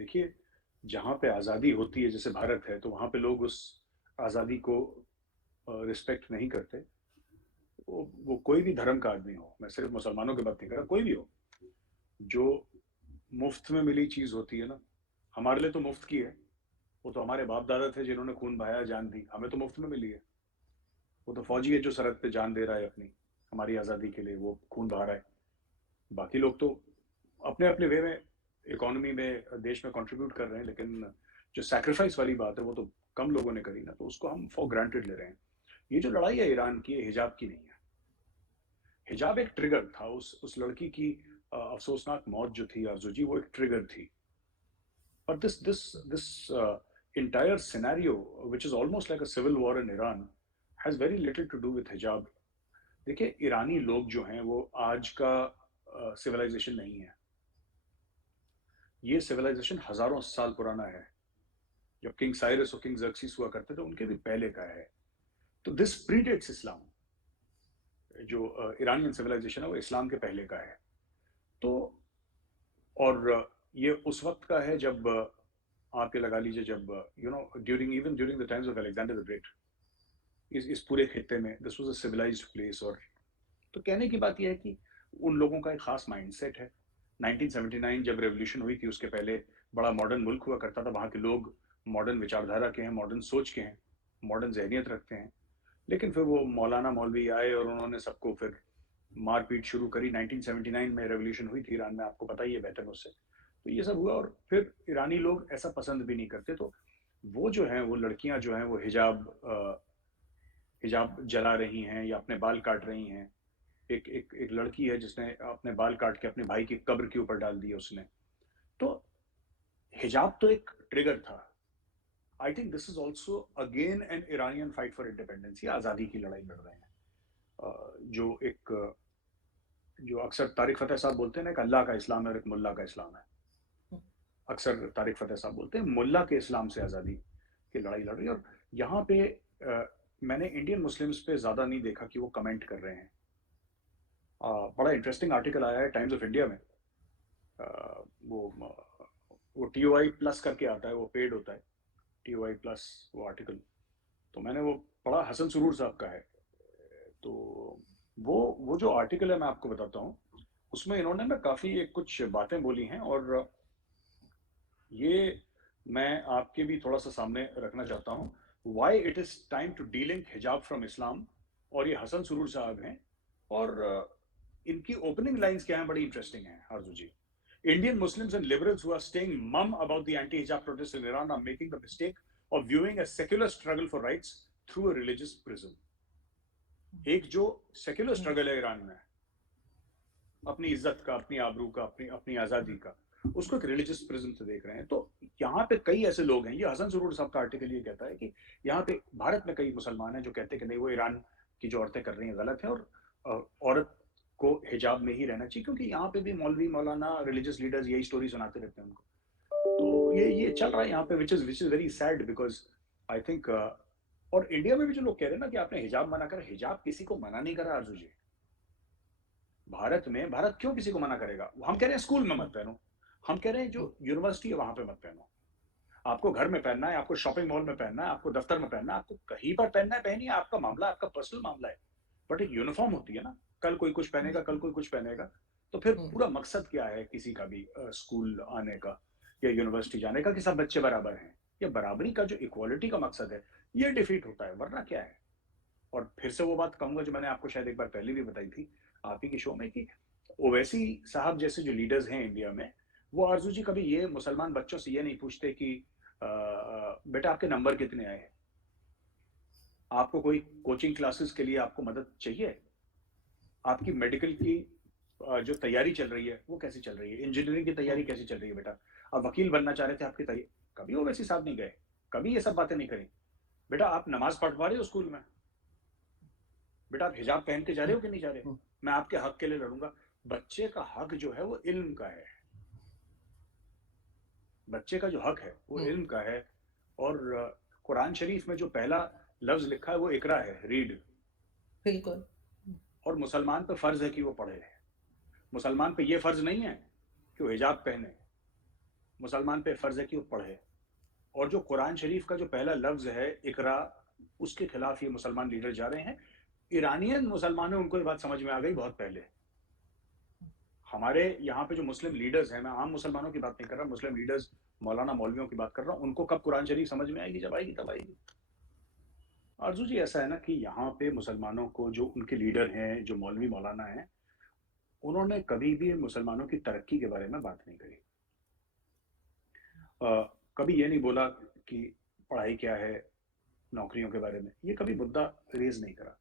देखिए, जहाँ पे आज़ादी होती है जैसे भारत है, तो वहाँ पे लोग उस आज़ादी को रिस्पेक्ट नहीं करते। वो कोई भी धर्म का आदमी हो, मैं सिर्फ़ मुसलमानों की बात नहीं कर रहा, कोई भी हो, जो मुफ़्त में मिली चीज़ होती है ना, हमारे लिए तो मुफ़्त की है, वो तो हमारे बाप-दादा थे जिन्होंने खून बहाया, जान दी, हमें तो मुफ़्त में मिली है। वो तो फ़ौजी है जो सरहद पे जान दे रहा है अपनी, हमारी आज़ादी के लिए, वो खून बहा रहा है। बाकी लोग तो अपने-अपने वे में इकोनॉमी में, देश में कंट्रीब्यूट कर रहे हैं, लेकिन जो सैक्रिफाइस वाली बात है, वो तो कम लोगों ने करी ना, तो उसको हम फॉर ग्रांटेड ले रहे हैं। ये जो लड़ाई है ईरान की, ये हिजाब की नहीं है। हिजाब एक ट्रिगर था, उस लड़की की अफ़सोसनाक मौत जो थी आरज़ू जी, वो एक ट्रिगर थी। But this entire scenario, which is almost like a civil war in Iran, has very little to do with hijab. देखिए, ईरानी लोग जो हैं, वो आज का सिविलाइज़ेशन नहीं है। ये सिविलाइज़ेशन हज़ारों साल पुराना है। जब किंग साइरस और किंग ज़र्क्सिस हुआ करते थे, उनके भी पहले का है। तो दिस प्रीडेट्स इस्लाम। जो इरानियन सिविलाइज़ेशन है, वो इस्लाम के पहले का है। तो और ये उस वक़्त का है जब आप ये लगा लीजिए जब during the times of Alexander the Great, इस पूरे खित्ते में this was a civilised place. और तो कहने की बात ये है कि उन लोगों का एक ख़ास माइंडसेट है। 1979 जब रिवॉल्यूशन हुई थी, उसके पहले बड़ा मॉडर्न मुल्क हुआ करता था, वहाँ के लोग मॉडर्न विचारधारा के हैं, मॉडर्न सोच के हैं, मॉडर्न ज़हनियत रखते हैं। लेकिन फिर वो मौलाना मौलवी आए और उन्होंने सबको फिर मार-पीट शुरू करी। 1979 में रिवॉल्यूशन हुई थी ईरान में, आपको पता ही है बेहतर मुझसे। तो ये सब हुआ और फिर ईरानी लोग ऐसा पसंद भी नहीं करते, तो वो जो हैं, वो लड़कियाँ जो हैं, वो हिजाब जला रही हैं या अपने बाल काट रही हैं। एक लड़की है जिसने अपने बाल काट के अपने भाई की कब्र के ऊपर डाल दिए उसने। तो हिजाब तो एक ट्रिगर था। I think this is also again an Iranian fight for independence, ये आज़ादी की लड़ाई लड़ रहे हैं। जो एक जो अक्सर तारिक फ़तेह साहब बोलते हैं ना, एक अल्लाह का इस्लाम है और एक मुल्ला का इस्लाम है। अक्सर तारिक फ़तेह साहब बोलते हैं, मुल्ला के इस्लाम से आज़ादी की लड़ाई लड़ रही है। और यहाँ पे मैंने इंडियन मुस्लिम्स पे ज़्यादा नहीं देखा कि वो कमेंट कर रहे हैं। बड़ा इंटरेस्टिंग आर्टिकल आया है टाइम्स ऑफ इंडिया में। अ, वो वो टीओआई प्लस करके आता है, वो पेड होता है, टीओआई प्लस वो आर्टिकल। तो मैंने वो पढ़ा, हसन सुरूर साहब का है। तो वो जो आर्टिकल है मैं आपको बताता हूँ, उसमें इन्होंने ना काफ़ी एक कुछ बातें बोली हैं और ये मैं आपके भी थोड़ा-सा सामने रखना चाहता हूँ। Why it is time to delink hijab from Islam. और ये हसन सुरूर साहब हैं और इनकी ओपनिंग लाइन्स क्या हैं, बड़ी इंटरेस्टिंग हैं आरज़ू जी। Indian Muslims and liberals who are staying mum about the anti-hijab protests in Iran are making the mistake of viewing a secular struggle for rights through a religious prism. एक जो secular struggle है Iran में, अपनी इज्जत का, अपनी आबरू का, अपनी अपनी आज़ादी का, उसको एक रिलीजियस प्रिज्म से देख रहे हैं। तो यहाँ पे कई ऐसे लोग हैं, ये हसन सुरूर साहब का आर्टिकल ये कहता है कि यहाँ पे भारत में कई मुसलमान हैं जो कहते हैं कि नहीं, वो ईरान की जो औरतें कर रही हैं गलत है और औरत को हिजाब में ही रहना चाहिए, क्योंकि यहाँ पे भी मौलवी मौलाना रिलीजियस लीडर्स यही स्टोरी सुनाते रहते हैं उनको। तो ये चल रहा है यहाँ पे, which is very sad because I think और इंडिया में भी जो लोग कह रहे हैं ना कि आपने हिजाब मना करा, हिजाब किसी को मना नहीं करा आरजू जी। भारत क्यों किसी को मना करेगा? हम कह रहे हैं स्कूल में मत पहनो, हम कह रहे हैं जो यूनिवर्सिटी है वहां पे मत पहनो। आपको घर में पहनना है, आपको शॉपिंग मॉल में पहनना है, आपको दफ्तर में पहनना है, आपको कहीं पर पहनना है पहनिए, आपका मामला, आपका पर्सनल मामला है। बट एक यूनिफॉर्म होती है ना, कल कोई कुछ पहनेगा, कल कोई कुछ पहनेगा। तो फिर पूरा मकसद क्या है किसी का भी स्कूल आने का या यूनिवर्सिटी जाने का, कि सब बच्चे बराबर हैं। ये बराबरी का जो इक्वालिटी का मकसद है, ये डिफीट होता है, वरना क्या है। और फिर से वो बात कहूंगा जो मैंने आपको शायद एक बार पहले भी बताई थी आप ही के शो में, कि ओवैसी साहब जैसे जो लीडर्स हैं इंडिया में, वो आरजू जी कभी ये मुसलमान बच्चों से ये नहीं पूछते कि बेटा आपके नंबर कितने आए हैं, आपको कोई कोचिंग क्लासेस के लिए आपको मदद चाहिए, आपकी मेडिकल की जो तैयारी चल रही है वो कैसी चल रही है, इंजीनियरिंग की तैयारी कैसी चल रही है बेटा, आप वकील बनना चाह रहे थे, आपकी तैयारी। कभी ओवैसी साहब नहीं गए, कभी ये सब बातें नहीं करी। बेटा आप नमाज पढ़ पा रहे हो स्कूल में, बेटा आप हिजाब पहन के जा रहे हो कि नहीं जा रहे, मैं आपके हक के लिए लड़ूंगा। बच्चे का हक जो है वो इल्म का है, बच्चे का जो हक है वो इल्म का है। और कुरान शरीफ में जो पहला लफ्ज लिखा है वो इकरा है, रीड। बिल्कुल। और मुसलमान पे फर्ज है कि वो पढ़े। मुसलमान पे ये फर्ज नहीं है कि वो हिजाब पहने। मुसलमान पे फ़र्ज़ है कि वो पढ़े। और जो कुरान शरीफ का जो पहला लफ्ज़ है इक़रा, उसके खिलाफ ये मुसलमान लीडर जा रहे हैं। ईरानियन मुसलमान हैं, उनको ये बात समझ में आ गई बहुत पहले। हमारे यहाँ पे जो मुस्लिम लीडर्स हैं, मैं आम मुसलमानों की बात नहीं कर रहा, मुस्लिम लीडर्स, मौलाना मौलवियों की बात कर रहा हूँ, उनको कब कुरान शरीफ समझ में आएगी? जब आएगी तब आएगी। आरज़ू जी, ऐसा है ना कि यहाँ पे मुसलमानों को जो उनके लीडर हैं, जो मौलवी मौलाना हैं, उन्होंने कभी भी मुसलमानों की तरक्की के बारे में बात नहीं करी। कभी ये नहीं बोला कि पढ़ाई क्या है, नौकरियों के बारे में, ये कभी मुद्दा रेज़ नहीं करा।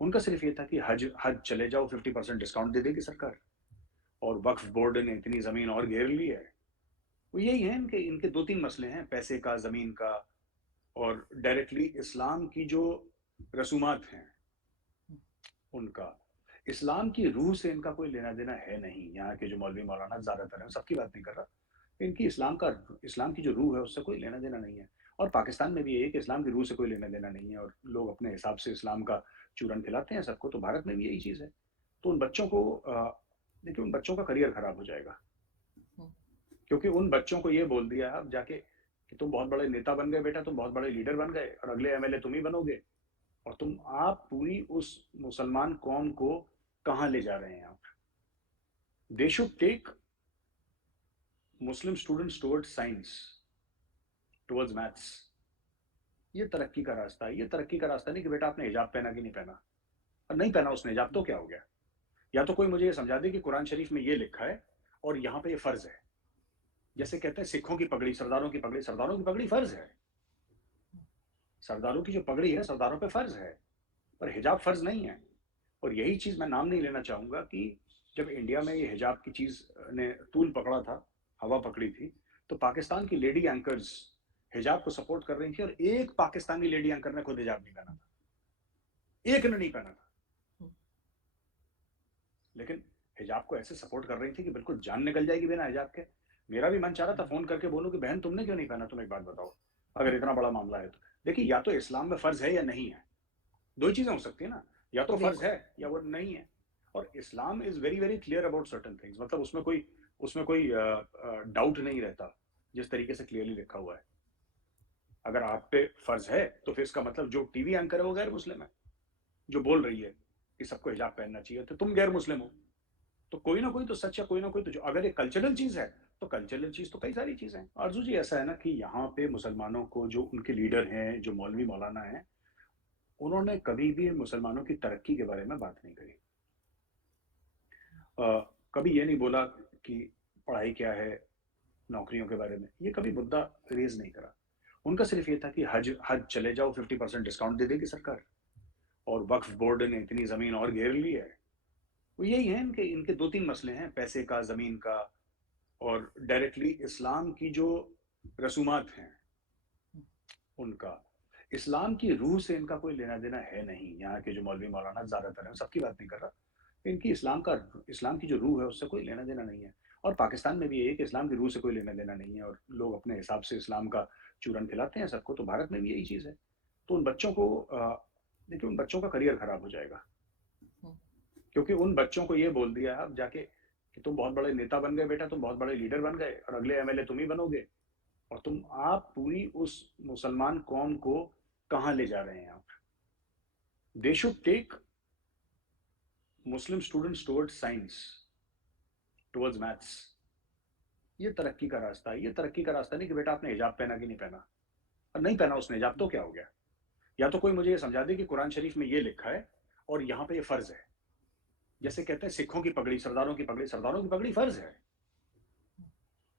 उनका सिर्फ़ ये था कि हज हज चले जाओ, 50% डिस्काउंट दे देगी सरकार, और वक्फ बोर्ड ने इतनी ज़मीन और घेर ली है। वो यही है, इनके इनके 2-3 मसले हैं, पैसे का, ज़मीन का, और डायरेक्टली इस्लाम की जो रसूमात हैं, उनका। इस्लाम की रूह से इनका कोई लेना-देना है नहीं। यहाँ के जो मौलवी मौलाना ज़्यादातर हैं, सबकी बात नहीं कर रहा। इनकी इस्लाम की जो रूह है, उससे कोई लेना-देना नहीं है। और पाकिस्तान में भी यही है कि इस्लाम की रूह से कोई लेना-देना नहीं है, और लोग अपने हिसाब से इस्लाम का चूरन खिलाते हैं सबको, तो भारत में भी यही चीज़ है। तो उन बच्चों को देखिए, उन बच्चों का करियर खराब हो जाएगा। क्योंकि उन बच्चों को ये बोल दिया अब जाके कि तुम बहुत बड़े नेता बन गए बेटा, तुम बहुत बड़े लीडर बन गए, और अगले एमएलए तुम ही बनोगे। और आप पूरी उस मुसलमान कौम को कहाँ ले जा रहे हैं आप? They should take Muslim students towards science, towards maths. ये तरक्की का रास्ता है। ये तरक्की का रास्ता नहीं कि बेटा आपने हिजाब पहना कि नहीं पहना। और नहीं पहना उसने हिजाब, तो क्या हो गया? या तो कोई मुझे ये समझा दे कि कुरान शरीफ में ये लिखा है और यहाँ पे ये फर्ज है। जैसे कहते हैं सिखों की पगड़ी, सरदारों की पगड़ी, सरदारों की पगड़ी फर्ज है। सरदारों की जो पगड़ी है, सरदारों पे फर्ज है, पर हिजाब फर्ज नहीं है। और यही चीज़ मैं नाम नहीं लेना चाहूँगा कि जब इंडिया में ये हिजाब की चीज़ ने तूल पकड़ा था, हवा पकड़ी थी, तो पाकिस्तान की लेडी एंकर्स हिजाब को सपोर्ट कर रही थी, और एक पाकिस्तानी लेडी एंकर ने खुद हिजाब नहीं पहना था। एक ने नहीं पहना था। लेकिन हिजाब को ऐसे सपोर्ट कर रही थी कि बिल्कुल जान निकल जाएगी बिना हिजाब के। मेरा भी मन चाह रहा था फ़ोन करके बोलूँ कि बहन तुमने क्यों नहीं पहना? तुम एक बात बताओ, अगर इतना बड़ा मामला है तो। देखिए, या तो इस्लाम में फ़र्ज़ है या नहीं है। 2 ही चीज़ें हो सकती है ना, या तो फ़र्ज़ है या वो नहीं है। और Islam is very, very clear about certain things, मतलब उसमें कोई डाउट नहीं रहता, जिस तरीके से क्लियरली लिखा हुआ है। अगर आप पे फ़र्ज़ है, तो फिर इसका मतलब जो टीवी एंकर है वो गैर मुस्लिम है, जो बोल रही है कि सबको हिजाब पहनना चाहिए, तो तुम गैर मुस्लिम हो। तो कोई ना कोई तो सच है, कोई ना कोई तो अगर ये कल्चरल चीज़ है, तो कल्चरल चीज़ तो कई सारी चीज़ें हैं। आरज़ू जी, ऐसा है ना कि यहाँ पे मुसलमानों को जो उनके लीडर हैं, जो मौलवी मौलाना हैं, उन्होंने कभी भी मुसलमानों की तरक्की के बारे में बात नहीं करी। कभी ये नहीं बोला कि पढ़ाई क्या है, नौकरियों के बारे में, ये कभी मुद्दा रेज़ नहीं करा। उनका सिर्फ़ ये था कि हज हज चले जाओ, 50% डिस्काउंट दे देगी सरकार, और वक्फ बोर्ड ने इतनी ज़मीन और घेर ली है। वो यही है, इनके इनके 2-3 मसले हैं, पैसे का, ज़मीन का, और डायरेक्टली इस्लाम की जो रसूमात हैं, उनका। इस्लाम की रूह से इनका कोई लेना-देना है नहीं। यहाँ के जो मौलवी मौलाना ज़्यादातर हैं, सबकी बात नहीं कर रहा। इनकी इस्लाम की जो रूह है, उससे कोई लेना-देना नहीं है। और पाकिस्तान में भी यही है कि इस्लाम की रूह से कोई लेना-देना नहीं है, और लोग अपने हिसाब से इस्लाम का चूरन खिलाते हैं सबको, तो भारत में भी यही चीज़ है। तो उन बच्चों को देखिए, उन बच्चों का करियर खराब हो जाएगा। क्योंकि उन बच्चों को ये बोल दिया अब जाके कि तुम बहुत बड़े नेता बन गए बेटा, तुम बहुत बड़े लीडर बन गए, और अगले एमएलए तुम ही बनोगे। और आप पूरी उस मुसलमान कौम को कहाँ ले जा रहे हैं आप? They should take Muslim students towards science, towards maths. ये तरक्की का रास्ता है। ये तरक्की का रास्ता नहीं कि बेटा आपने हिजाब पहना कि नहीं पहना। और नहीं पहना उसने हिजाब, तो क्या हो गया? या तो कोई मुझे ये समझा दे कि कुरान शरीफ में ये लिखा है और यहाँ पे ये फर्ज है। जैसे कहते हैं सिखों की पगड़ी, सरदारों की पगड़ी, सरदारों की पगड़ी फर्ज है।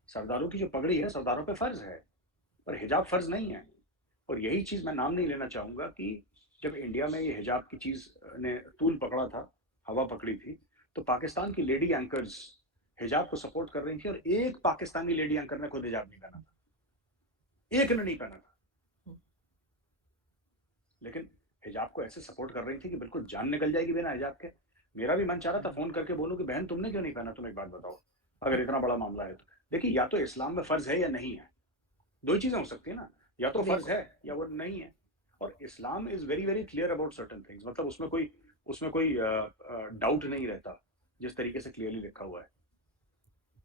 सरदारों की जो पगड़ी है, सरदारों पे फर्ज है, पर हिजाब फर्ज नहीं है। और यही चीज़ मैं नाम नहीं लेना चाहूँगा कि जब इंडिया में ये हिजाब की चीज़ ने तूल पकड़ा था, हवा पकड़ी थी, तो पाकिस्तान की लेडी एंकर्स हिजाब को सपोर्ट कर रही थी, और एक पाकिस्तानी लेडी एंकर ने खुद हिजाब नहीं पहना था। एक ने नहीं पहना था। लेकिन हिजाब को ऐसे सपोर्ट कर रही थी कि बिल्कुल जान निकल जाएगी बिना हिजाब के। मेरा भी मन चाह रहा था फ़ोन करके बोलूँ कि बहन तुमने क्यों नहीं पहना? तुम एक बात बताओ, अगर इतना बड़ा मामला है तो। देखिए, या तो इस्लाम में फ़र्ज़ है या नहीं है। 2 ही चीज़ें हो सकती है ना, या तो फ़र्ज़ बिल्कुल। है या वो नहीं है। और Islam is very, very clear about certain things, मतलब उसमें कोई डाउट नहीं रहता, जिस तरीके से क्लियरली लिखा हुआ है।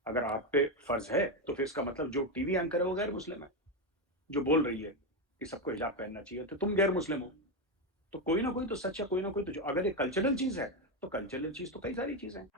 अगर आप पे फर्ज है तो फिर इसका मतलब जो टीवी एंकर है वो गैर मुस्लिम है, जो बोल रही है कि सबको हिजाब पहनना चाहिए, तो तुम गैर मुस्लिम हो। तो कोई ना कोई तो सच है, कोई ना कोई तो जो, अगर ये कल्चरल चीज है तो कल्चरल चीज तो कई सारी चीजें हैं।